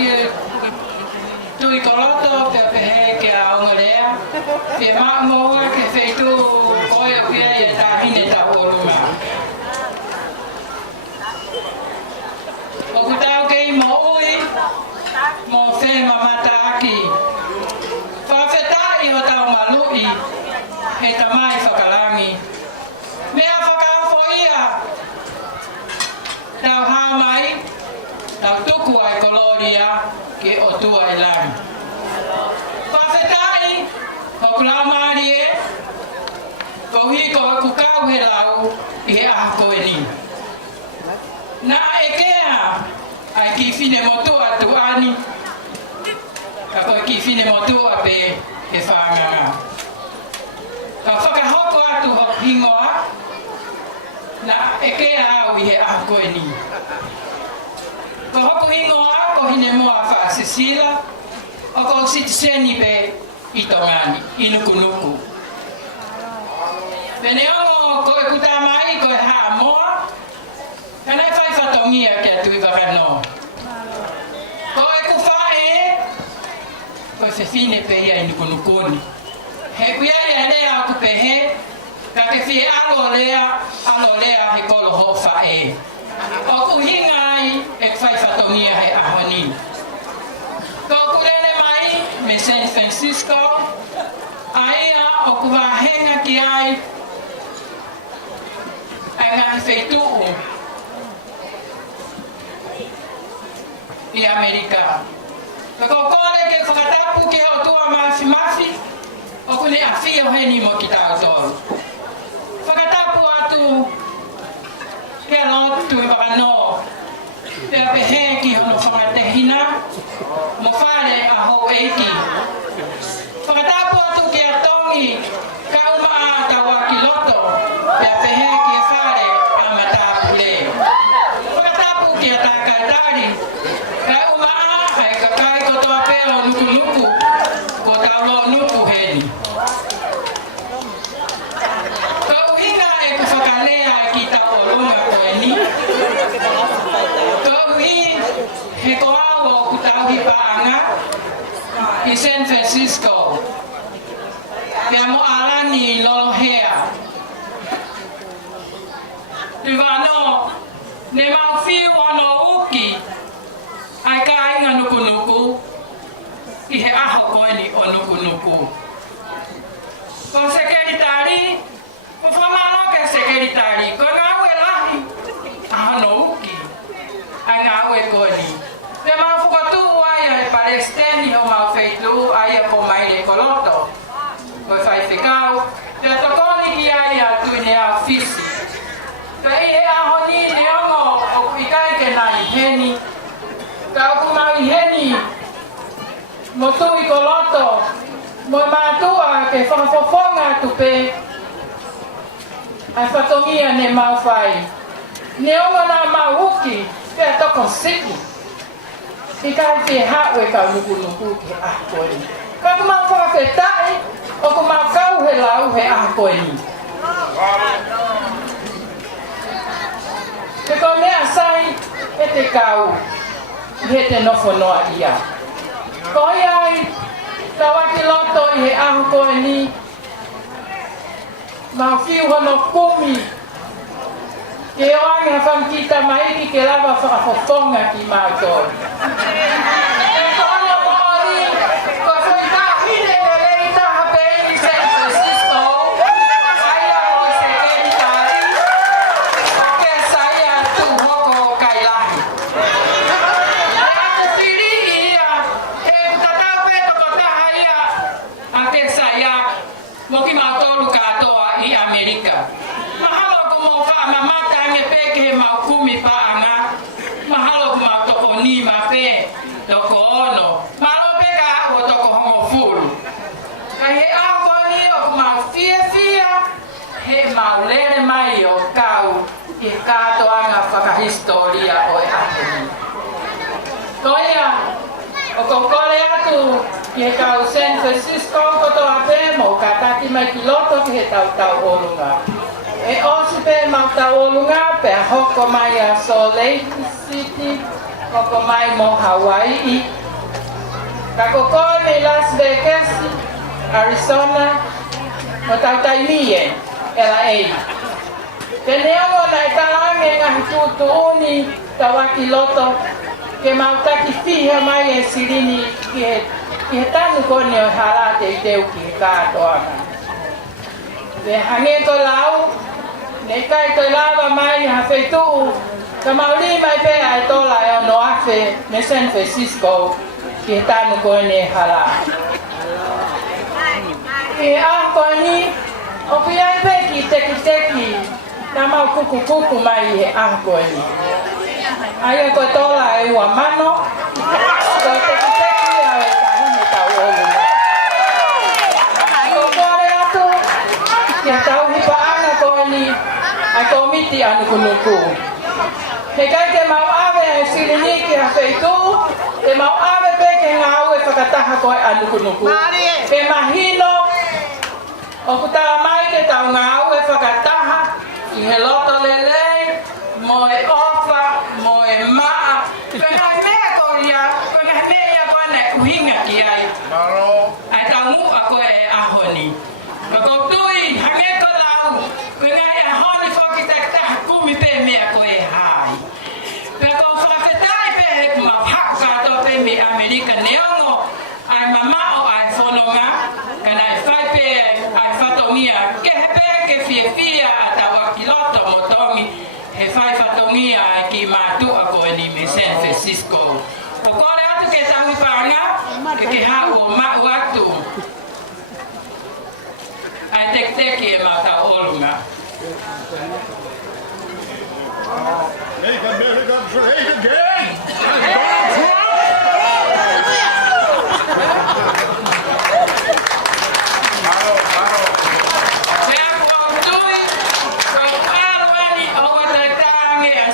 ki tui koloto pe pehe ke a ongalea. Ke maa moa ke wheitu koe o pia i ta hine ta olunga. O kutau kei mo ui, mo whe mamata aki. Whawhetai ho tau malui, he tamai whakalangi. Mea whakaafo ia, tau haamai, tau tuku ai koloria ke o tua i langi. Whawhetai, ho kulau maari e, ko hi ko kukau he lau i he aha koe ni. Nā e kea, ai ki whine motua tu ani, ka koe ki whine motua pe he whānganga. Ka whakahoko atu ho hingoa, nā e kea au i he aha koe ni. Ka hoko hingoa ko hine moa whaasesila, o ko sitiseni pe i tongani, i nuku nuku. Pene ongo koe kutamai koe haa moa, kanai whai whatongia kia tui wakano. Koe ku whae, koe whewhine pe ia i nuku nukuni. He kuia ia lea aku pehe, ka ke whi alo lea he kolo ho whae. O ku hingai e whai whatongia he ahoni. Ko kurele mai me San Francisco, aia o ku wahenga ki ai ngahi wheituu i Amerika. Ka kōkore ke whakatapu ke o tua mafi, o kune a whio heni mo ki tāu tōru. Whakatapu atu ke alotu e wakano, pea pehe ki hono whangatehina, mo whare a hou eiki. Whakatapu atu ke atongi, ka uma a tawa ki loto, pea pehe ki e whare a matapu le. Whakatapu ki a tākaitari, ka uma a ai ka kai kotoa peo nuku nuku, ko taulo nuku heni. Ka uhinga e ku whakalea ki tau olunga koe ni. Ka uhi he koau o ku tau hipaanga i San Francisco. Pea mo alani i Lolohea. Tui wano, ne mau whiu ono uki, ai ka ainga nuku nuku, i he aho koe ni o nuku nuku. Ko sekeritari, ko whamano ke sekeritari, ko ngā ue lahi, aho no uki, ai ngā ue koe ni. Te mau whukatu ai e Palestini o mau wheitu ai a po mai le koloto. Ko e whai whikau, te tokoni ki ai a tui ne a whisi. Ka i he aho ni ne ongo o kuikai ke nā i heni, ka oku mau i heni, mo tui koloto, mo mātua ke whakafofonga tupe, ai whatongia ne mau whai. Ne ongo nā mau uki, pia toko siki. I kai te haue kau nuku nuku ke ahkoe ni. Ka ku mau whakawhetai, o ku mau kau he lau he ahkoe ni. Te ko mea sai e te kau, he te nofo noa ia. Ko ai, tawaki loto i he ahkoe ni, mau whiu hono kumi, ke oanga whamkita maiki ke lava whakafofonga ki mātou. E kono mōri, ko whaita hine me leita hape i San Francisco, aia o sekeritari, o ke saia tu hoko kailahi. E atu whiri ia, e tatau pe toko taha ia, a ke saia, mo ki mātolu katoa i Amerika. Mahalo ko mo whaamamata nge peke he mau kumi paanga. Mahalo ko mau toko ni ma pe toko ono. Mahalo peka o toko hongo furu. Ka he ako ni o ko mau fia, he mau lere mai o kau i katoanga whakahistoria o e ako ni. Koia, o kokole atu ki he kau San Francisco kotoa pe mo kataki mai ki loto ki he tau olunga. E osi pe mau tau olunga pe hoko mai a Salt Lake City, koko mai mo Hawaii. Kakoko ni Las Vegas, Arizona, mo Tautaimie, LA. Teneo na italange ngahi tutuuni tawaki loto ke mautaki fiha mai e sirini ki he tanu kone o halate i teu ki he kātoanga. Ve hange ko lau, ne kai ko lava mai ha whetuu, ka mauri mai pēa e tola e ono afe me San Francisco ki he tanu kone hala. Ki ahko ni, o piai peki teki, na mau kuku mai he ahko ni. Aia ko tola e ua mano, ko teki a e kahine tau olu. Ko kore atu, ki tau hipa ana ko ni, a komiti anu kunuku. He kai te mau awe e siriniki a wheitu, te mau awe peke ngā au e whakataha koe anu kunuku. Pe mahino, o kutala mai ke tau ngā au e whakataha, i he loto lelei, mo e ofa, mo e maa. Kona mea koria, kona mea kona uhinga ki ai. Ai tau mua koe e ahoni. Ka koutui, hange ko lau, kona e ahoni whoki taha kumi pe mea koe e hai. Ka kou whawhetai pe he kuma haka to pe me Amerika neongo, ai mamao ai whanonga, kana e whai pe ai whatongia, ke he pe ke fia a tawa ki loto mo tongi, he whai whatongia ki mātua koe ni me San Francisco. Ko kore atu ke tangi pānga, ke hau o mau atu. Ai teki e mata olunga. Make America great again! Donald Trump!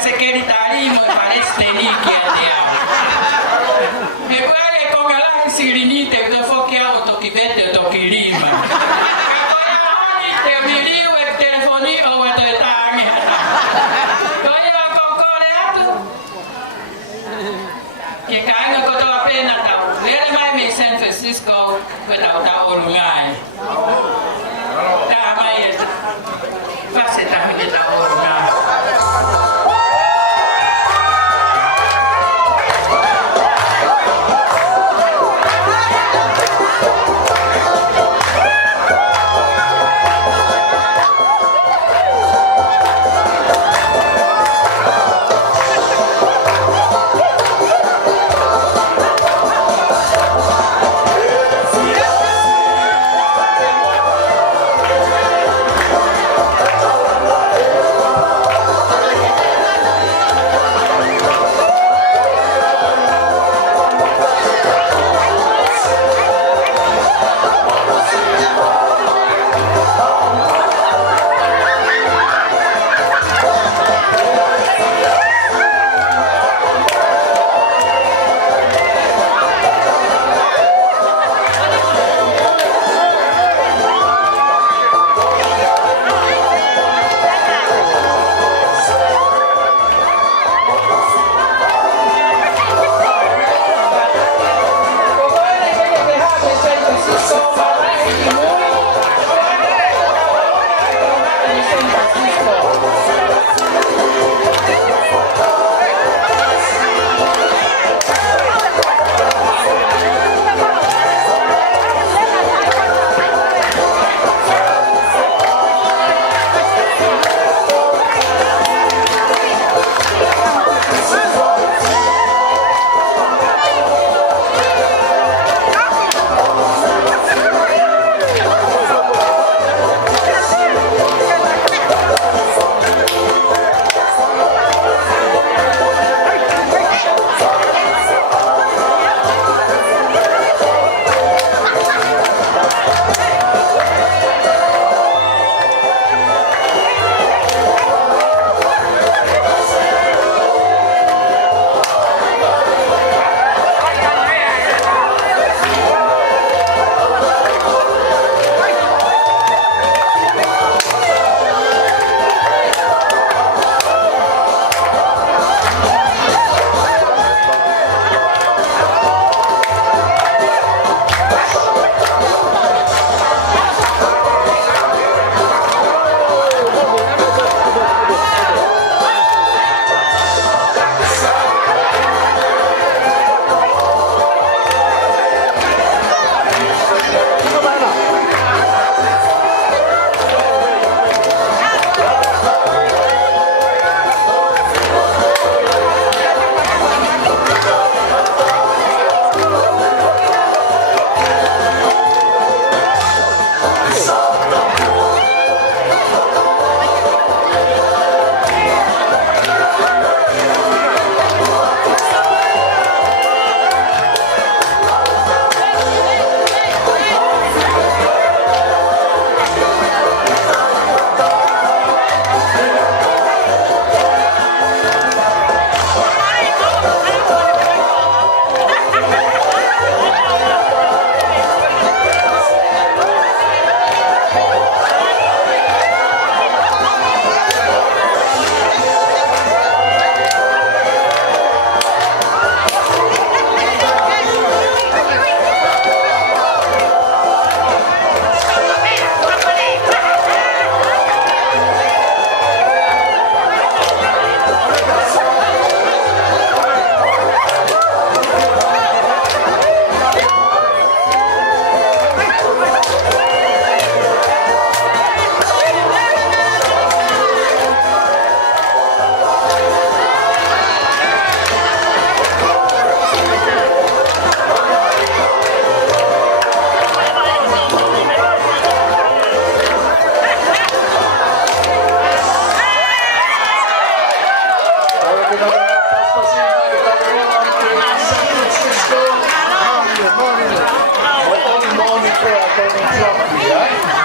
Secretarismo palestiniano que me puede con la sirinite de foque auto que vete to kilima. Te video e telefonio o te tangi. Toya con coreato. Que caga con la pena ta. Vere mai me San Francisco without ta olungai. Ta mai. Pase ta me ta olungai. Tony Floppy, right?